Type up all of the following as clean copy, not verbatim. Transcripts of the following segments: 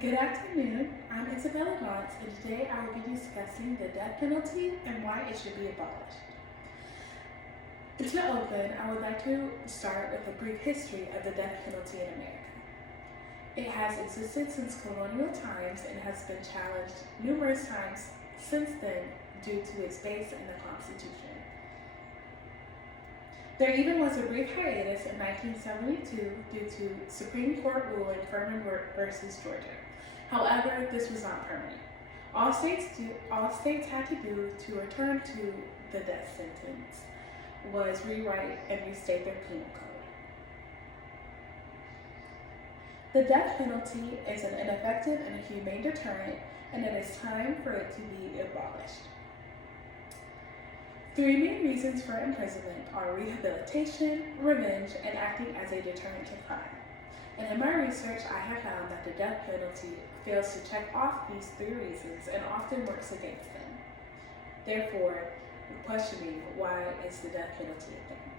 Good afternoon. I'm Isabella Mott, and today I will be discussing the death penalty and why it should be abolished. To open, I would like to start with a brief history of the death penalty in America. It has existed since colonial times and has been challenged numerous times since then due to its base in the Constitution. There even was a brief hiatus in 1972 due to Supreme Court ruling Furman versus Georgia. However, this was not permanent. All states had to do to return to the death sentence was rewrite and restate their penal code. The death penalty is an ineffective and a humane deterrent, and it is time for it to be abolished. Three main reasons for imprisonment are rehabilitation, revenge, and acting as a deterrent to crime. And in my research, I have found that the death penalty fails to check off these three reasons and often works against them. Therefore, questioning why is the death penalty a thing?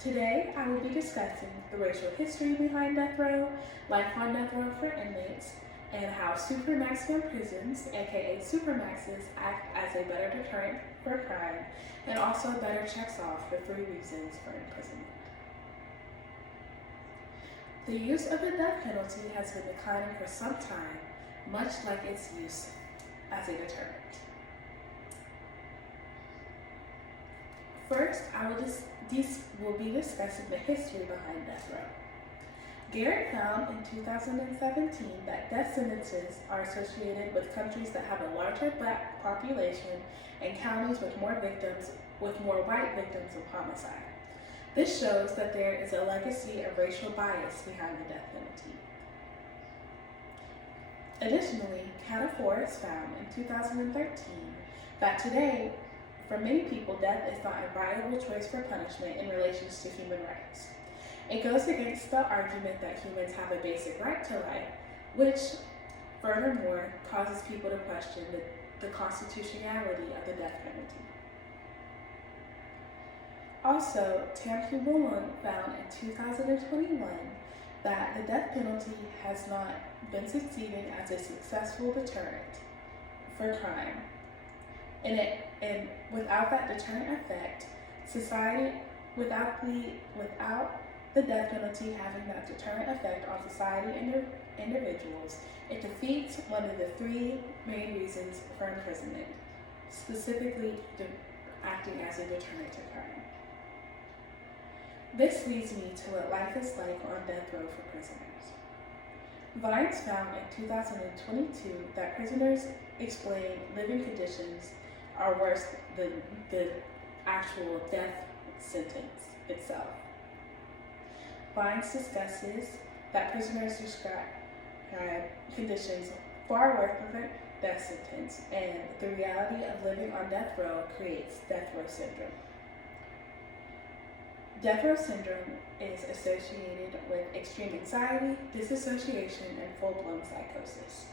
Today, I will be discussing the racial history behind death row, life on death row for inmates, and how supermaximum prisons, aka supermaxes, act as a better deterrent for crime and also better checks off the three reasons for imprisonment. The use of the death penalty has been declining for some time, much like its use as a deterrent. First, will be discussing the history behind death row. Garrett found in 2017 that death sentences are associated with countries that have a larger black population and counties with more white victims of homicide. This shows that there is a legacy of racial bias behind the death penalty. Additionally, Cataforis found in 2013 that today, for many people, death is not a viable choice for punishment in relation to human rights. It goes against the argument that humans have a basic right to life, which furthermore causes people to question the constitutionality of the death penalty. Also, Tamki Bullen found in 2021 that the death penalty has not been succeeding as a successful deterrent for crime. And without that deterrent effect, without the death penalty having that deterrent effect on society and individuals, it defeats one of the three main reasons for imprisonment, specifically acting as a deterrent to crime. This leads me to what life is like on death row for prisoners. Vines found in 2022 that prisoners explain living conditions are worse than the actual death sentence itself. Vines discusses that prisoners describe conditions far worse than their death sentence, and the reality of living on death row creates death row syndrome. Death row syndrome is associated with extreme anxiety, disassociation, and full-blown psychosis.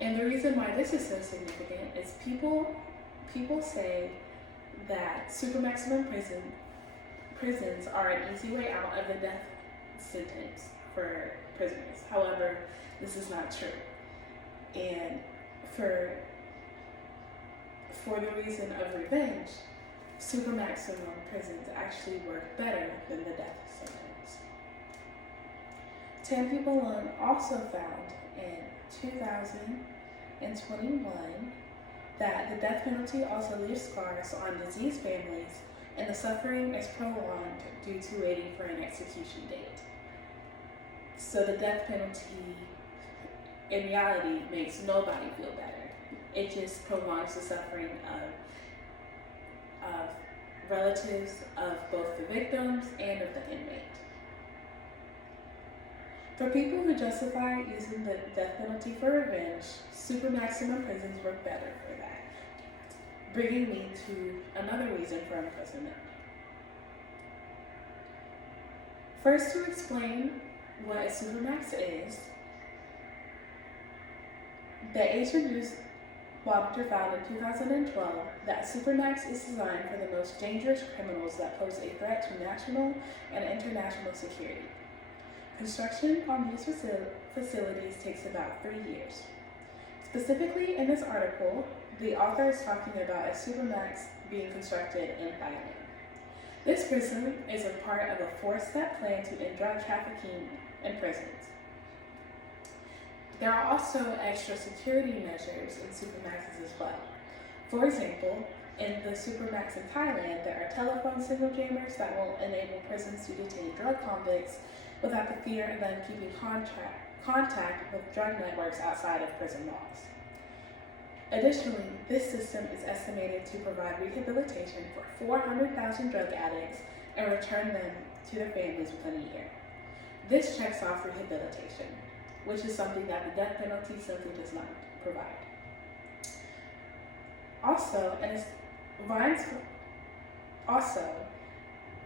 And the reason why this is so significant is people say that supermaximum prisons are an easy way out of the death sentence for prisoners. However, this is not true. And for the reason of revenge, supermaximum prisons actually work better than the death sentence. Tamki Bullen also found in 2021 that the death penalty also leaves scars on diseased families, and the suffering is prolonged due to waiting for an execution date. So the death penalty, in reality, makes nobody feel better. It just prolongs the suffering of relatives of both the victims and of the inmate. For people who justify using the death penalty for revenge, supermaximum prisons work better for that, bringing me to another reason for imprisonment. First, to explain what a supermax is, the Asian News Monitor found in 2012 that supermax is designed for the most dangerous criminals that pose a threat to national and international security. Construction on these facilities takes about 3 years. Specifically in this article, the author is talking about a supermax being constructed in Thailand. This prison is a part of a 4-step plan to end drug trafficking in prisons. There are also extra security measures in supermaxes as well. For example, in the supermax in Thailand, there are telephone signal jammers that will enable prisons to detain drug convicts without the fear of them keeping contact with drug networks outside of prison walls. Additionally, this system is estimated to provide rehabilitation for 400,000 drug addicts and return them to their families within a year. This checks off rehabilitation, which is something that the death penalty simply does not provide.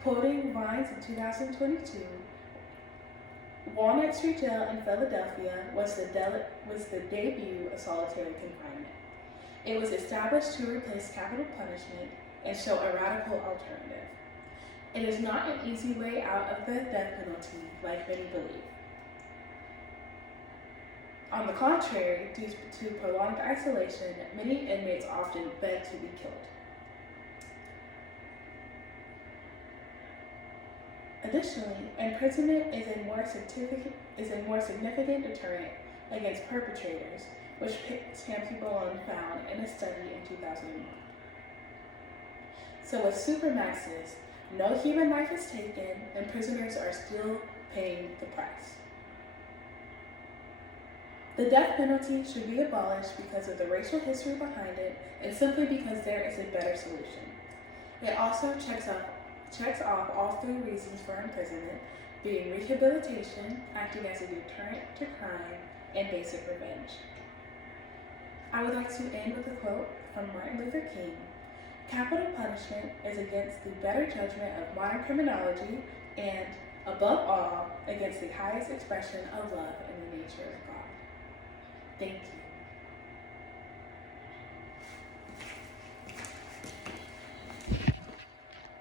Quoting Vines in 2022, Walnut Street Jail in Philadelphia was the debut of solitary confinement. It was established to replace capital punishment and show a radical alternative. It is not an easy way out of the death penalty, like many believe. On the contrary, due to prolonged isolation, many inmates often beg to be killed. Additionally, imprisonment is a more significant deterrent against perpetrators, which Tamsi Bolon found in a study in 2001. So with supermaxes, no human life is taken, and prisoners are still paying the price. The death penalty should be abolished because of the racial history behind it, and simply because there is a better solution. It also checks off all 3 reasons for imprisonment, being rehabilitation, acting as a deterrent to crime, and basic revenge. I would like to end with a quote from Martin Luther King. Capital punishment is against the better judgment of modern criminology and, above all, against the highest expression of love and the nature of God. Thank you.